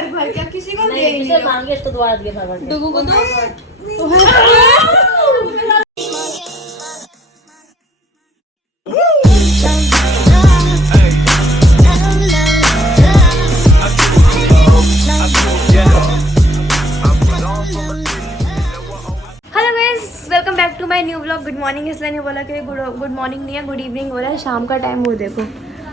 भर भर के किसी को दे नहीं नहीं मांगे तो दुआ दिए भगवान डुगू को दो। Welcome back to my new vlog. Good morning इसलिए नहीं बोला कि गुड मॉर्निंग नहीं है, गुड इवनिंग हो रहा है। शाम का टाइम वो देखो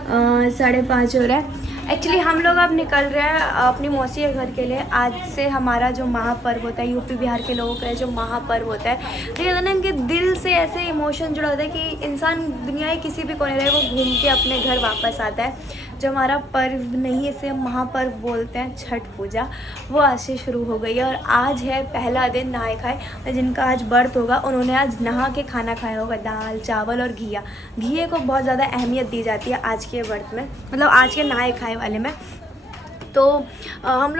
5:30 हो रहा है। एक्चुअली हम लोग अब निकल रहे हैं अपनी मौसी के घर के लिए। आज से हमारा जो महापर्व होता है, यूपी बिहार के लोगों का जो महापर्व होता है, तो कहते हैं ना कि दिल से ऐसे इमोशन जुड़ा होता है कि इंसान दुनिया के किसी भी कोने रहे वो घूम के अपने घर वापस आता है। जो हमारा पर्व नहीं, इसे महापर्व बोलते हैं, छठ पूजा, वो आज से शुरू हो गई है। और आज है पहला दिन नहाए खाए। जिनका आज व्रत होगा उन्होंने आज नहा के खाना खाया होगा, दाल चावल और घिया। घिये को बहुत ज़्यादा अहमियत दी जाती है आज के व्रत में, मतलब आज के नहाए खाए वाले में। तो हम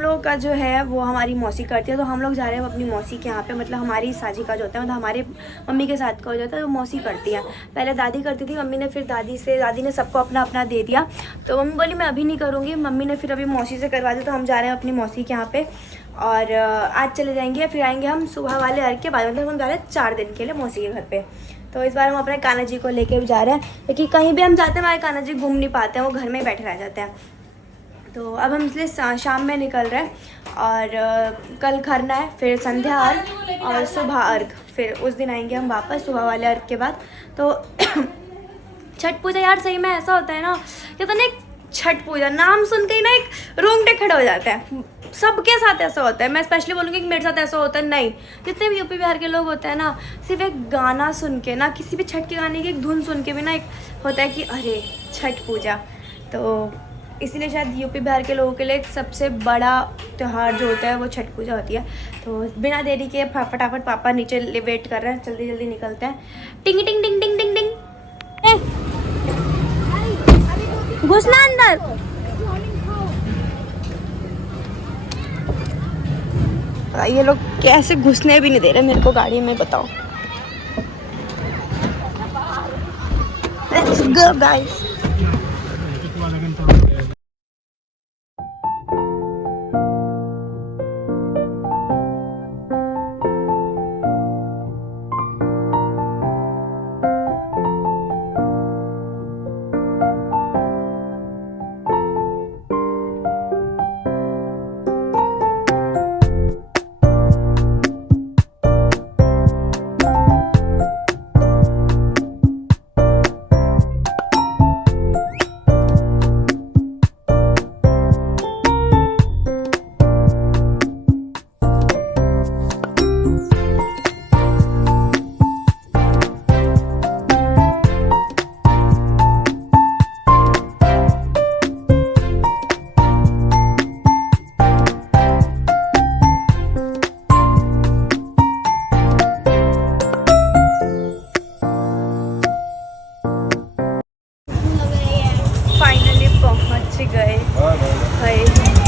लोग का जो है वो हमारी मौसी करती है, तो हम लोग जा रहे हैं अपनी मौसी के यहाँ पे। मतलब हमारी साजी का जो होता है, मतलब हमारे मम्मी के साथ का हो जाता है, वो मौसी करती है। पहले दादी करती थी, मम्मी ने फिर दादी ने सबको अपना अपना दे दिया। तो मम्मी बोली मैं अभी नहीं करूँगी, मम्मी ने फिर अभी मौसी से करवा दिया। तो हम जा रहे हैं अपनी मौसी के यहाँ पे और आज चले जाएंगे, फिर आएंगे हम सुबह वाले अर्घ के बाद। मतलब हम जा रहे हैं 4 दिन के लिए मौसी के घर पे। तो इस बार हम अपने कान्हा जी को लेके भी जा रहे हैं, क्योंकि कहीं भी हम जाते हैं हमारे कान्हा जी घूम नहीं पाते हैं, वो घर में ही बैठे रह जाते हैं। तो अब हम इसलिए शाम में निकल रहे हैं और कल खरना है, फिर संध्या अर्घ और सुबह अर्घ, फिर उस दिन आएंगे हम वापस सुबह वाले अर्घ के बाद। तो छठ पूजा यार सही में ऐसा होता है ना, कि तो एक छठ पूजा नाम सुन के ही ना एक रोंगटे खड़े हो जाते हैं। सबके साथ ऐसा होता है, मैं स्पेशली बोलूँगी कि मेरे साथ ऐसा होता है नहीं। जितने भी यूपी बिहार के लोग होते हैं ना, सिर्फ एक गाना सुन के ना, किसी भी छठ के गाने की एक धुन सुन के भी ना एक होता है कि अरे छठ पूजा। तो इसीलिए शायद यूपी बिहार के लोगों के लिए सबसे बड़ा त्यौहार जो होता है वो छठ पूजा होती है। तो बिना देरी के फटाफट पापा नीचे वेट कर रहे हैं, जल्दी जल्दी निकलते हैं। टिंग टिंग टिंग टिंग टिंग टिंग, घुसना अंदर। ये लोग कैसे घुसने भी नहीं दे रहे मेरे को गाड़ी में, बताओ। Let's go guys।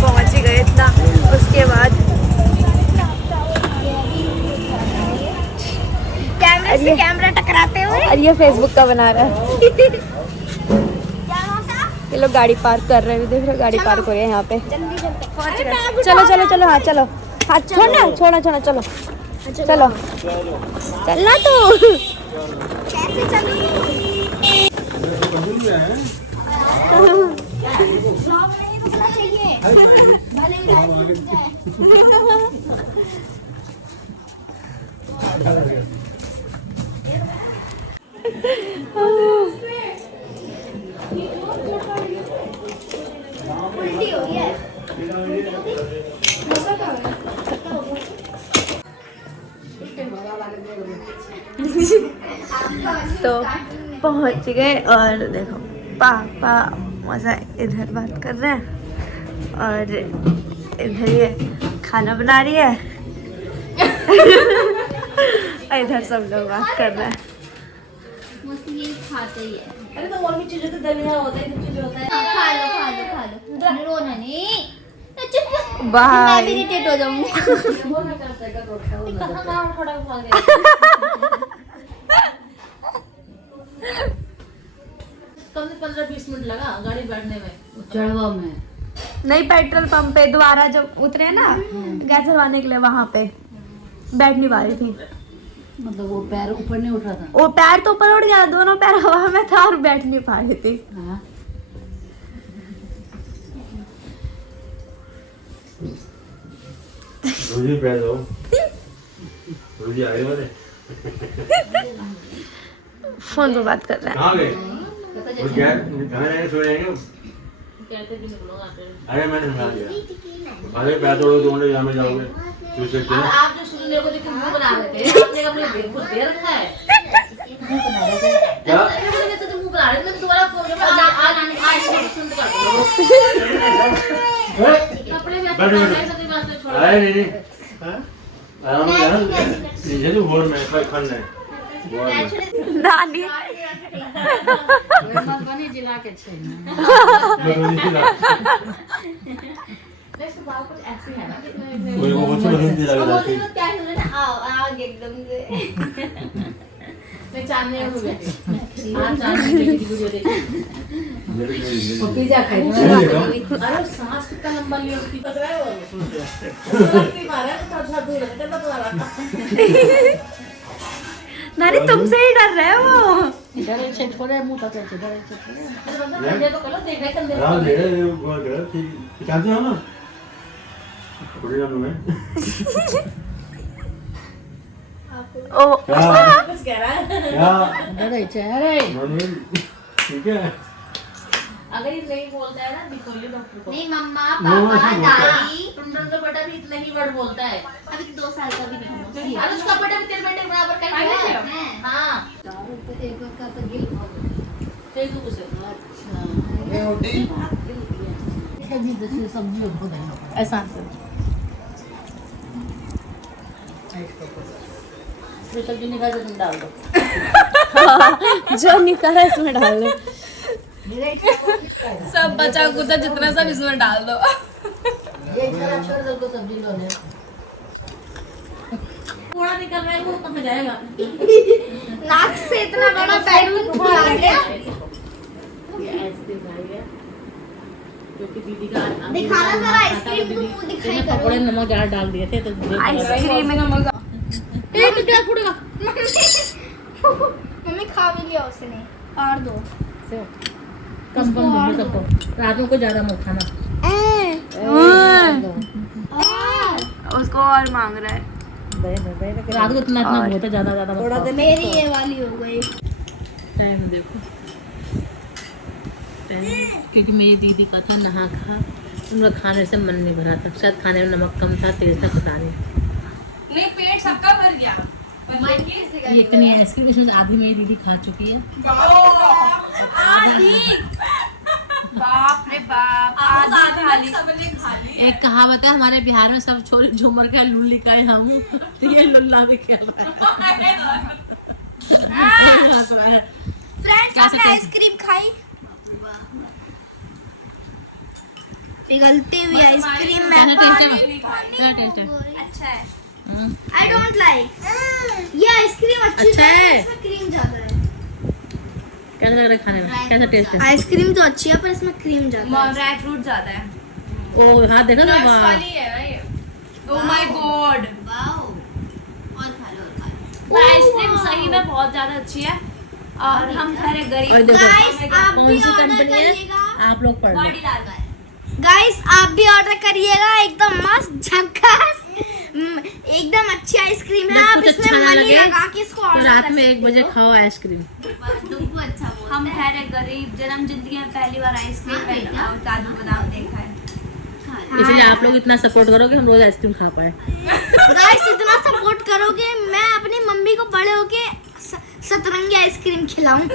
पहुंच गए इतना। उसके बाद कैमरे से कैमरा टकराते हुए, और ये फेसबुक का बना रहा है। ये लोग गाड़ी पार्क कर रहे हैं, देख रहे गाड़ी पार्क हो रही है यहाँ पे। पहुंच गए। चलो चलो चलो, हाँ चलो, हाथ छोड़ना छोड़ना छोड़ना, चलो चलो चलना। तो कैसे चलूं? तो पहुंच गए और देखो पापा मजा इधर बात कर रहे हैं और इधर ये खाना बना रही है। इधर सब लोग बात कर रहे हैं। खाते ही है। अरे तो और भी चीजें तो दलिया होता है, कुछ चीजें होता है। खा लो खा लो खा लो, रोना नहीं। चुप, मैं भी इरिटेट हो जाऊंगी। कम से 15-20 मिनट लगा गाड़ी बैठने में, चढ़वा में। नहीं पेट्रोल पंप पे दोबारा जब उतरे ना गैस भरवाने के लिए, वहां पे बैठ नहीं पा रही थी। मतलब वो पैर ऊपर नहीं उठ रहा था। वो पैर तो ऊपर उठ गया, दोनों पैर हवा में था और बैठ नहीं पा रही थी। हाँ। रोजी पैर दो, रोजी आए वाले फोन पे बात कर रहा है। कहाँ गए? वो क्या कहाँ जाएंगे? सो जाएंगे? अरे मैंने समझा दिया। अरे पैर तोड़ो, दोनों यहाँ में जाओगे तो उससे क्या? आप जो शुरू मेरे को देख के मुंह बना रहे थे, आपने अपने बिल्कुल दे रखा है। मुंह बना रहे थे। क्या? मुंह बना रहे थे, मैं तुम्हारा फोन कर आज सुन के कपड़े में अरे नहीं आराम से जाना, ये तो भोर में खन है नानी बनी जिला के छे कोई वो कुछ नहीं दिला के जाती। क्या है ना, आओ एकदम से मैं चांदनी में बैठी हां चांदनी की वीडियो देखी वो पिज्जा खाई अरे सांस कितना लंबा लिया उसकी पता है वो की मारा तो था दूर है तो बता नानी तुमसे ही डर रहे हो वो। इधर से थोड़े मुंह तक है इधर से थोड़े ये तो कलो देख रहे थे हां ले वो कर ठीक जानते हो ना थोड़ी नाम में ओ कुछ कह रहा है क्या अरे चेहरे ठीक है। अगर ये नहीं बोलता है ना दिखोइए डॉक्टर को नहीं मम्मा वो पापा ऐसे बोलता है। दादी। तुम तो बेटा भी इतना ही वर्ड बोलता है अभी 2 साल का भी नहीं हुआ। और उसका बेटा भी तेरे बेटे के बराबर का ही है हां एक का तो गिल हो गया। फेसबुक से अच्छा ये रोटी सब्जी जैसे सब्जी हो गई ऐसा जो सब्जी निकाल के तुम डाल दो जो निकला इसमें डाल दो, सब बचा कुचा जितना सब इसमें डाल दो ये जरा छोड़ दो को सब्जी लो ले पूरा निकल रहा है वो कहां जाएगा नाक से इतना बड़ा बैलून फूला गया। ये आइसक्रीम आ गया जो कि दीदी का दिखाना जरा आइसक्रीम को मुंह दिखाई करो। पकौड़े नमक ज्यादा डाल दिए थे तो आइसक्रीम में नमक। ए तो क्या फूटेगा मम्मी खा भी लिया उसने और दो। कम कम दूध सबको रात में को ज्यादा मत खाना उसको और मांग रहा है। रात को इतना इतना बहुत है ज्यादा ज्यादा थोड़ा देर मेरी ये वाली हो गई। टाइम देखो क्योंकि मेरी दीदी का था नहा खा उनका खाने से मन नहीं भरा था, शायद खाने में नमक कम था, तेज था, पता नहीं पेट सबका भर गया। ये इतनी आइसक्रीम इसमें से आधी मेरी दीदी खा चुकी है। बाप रे बाप, आधी खाली सबने खा ली। एक कहावत है हमारे बिहार में सब छोरी झूमर का लुल्ली का है हम तो ये लुल्ला भी खेल रहा है। फ्रेंड्स आपने आइसक्रीम खाई? पिघलती हुई आइसक्रीम में क्या टेस्ट है? अच्छा है। आई डोंट लाइक ये आइसक्रीम अच्छी अच्छा है। इसमें क्रीम ज्यादा है। कैसा लग रहा है खाने में? कैसा टेस्ट है? आइसक्रीम तो अच्छी है पर इसमें क्रीम ज्यादा है। ड्राई फ्रूट ज्यादा है। ओ हाँ देखो ना नट्स वाह वाली है ना ये। Oh my God. वाओ और खा लो। आइसक्रीम सही में बहुत ज्यादा अच्छी है और हम सारे और गरीब देखो गाइस आप कौन भी सी ऑर्डर कंपनी है करिएगा। आप लोग पढ़ लो। लाल गाय। गाइस आप भी ऑर्डर करिएगा, एकदम मस्त झक्कास एकदम अच्छी आइसक्रीम है। जब आप कुछ इसमें अच्छा ना मनी लगे लगा के इसको तो ऑर्डर रात कर में 1 सकते बजे हो। खाओ आइसक्रीम। तुमको अच्छा बोल हम ठहरे गरीब, जन्म जिंदगी में पहली बार आइसक्रीम और काजू बादाम देखा है। इसलिए आप लोग इतना सपोर्ट करो कि हम रोज आइसक्रीम खा पाए। गाइस इतना सपोर्ट करोगे मैं अपनी मम्मी को बड़े होके सतरंगी आइसक्रीम खिलाऊं।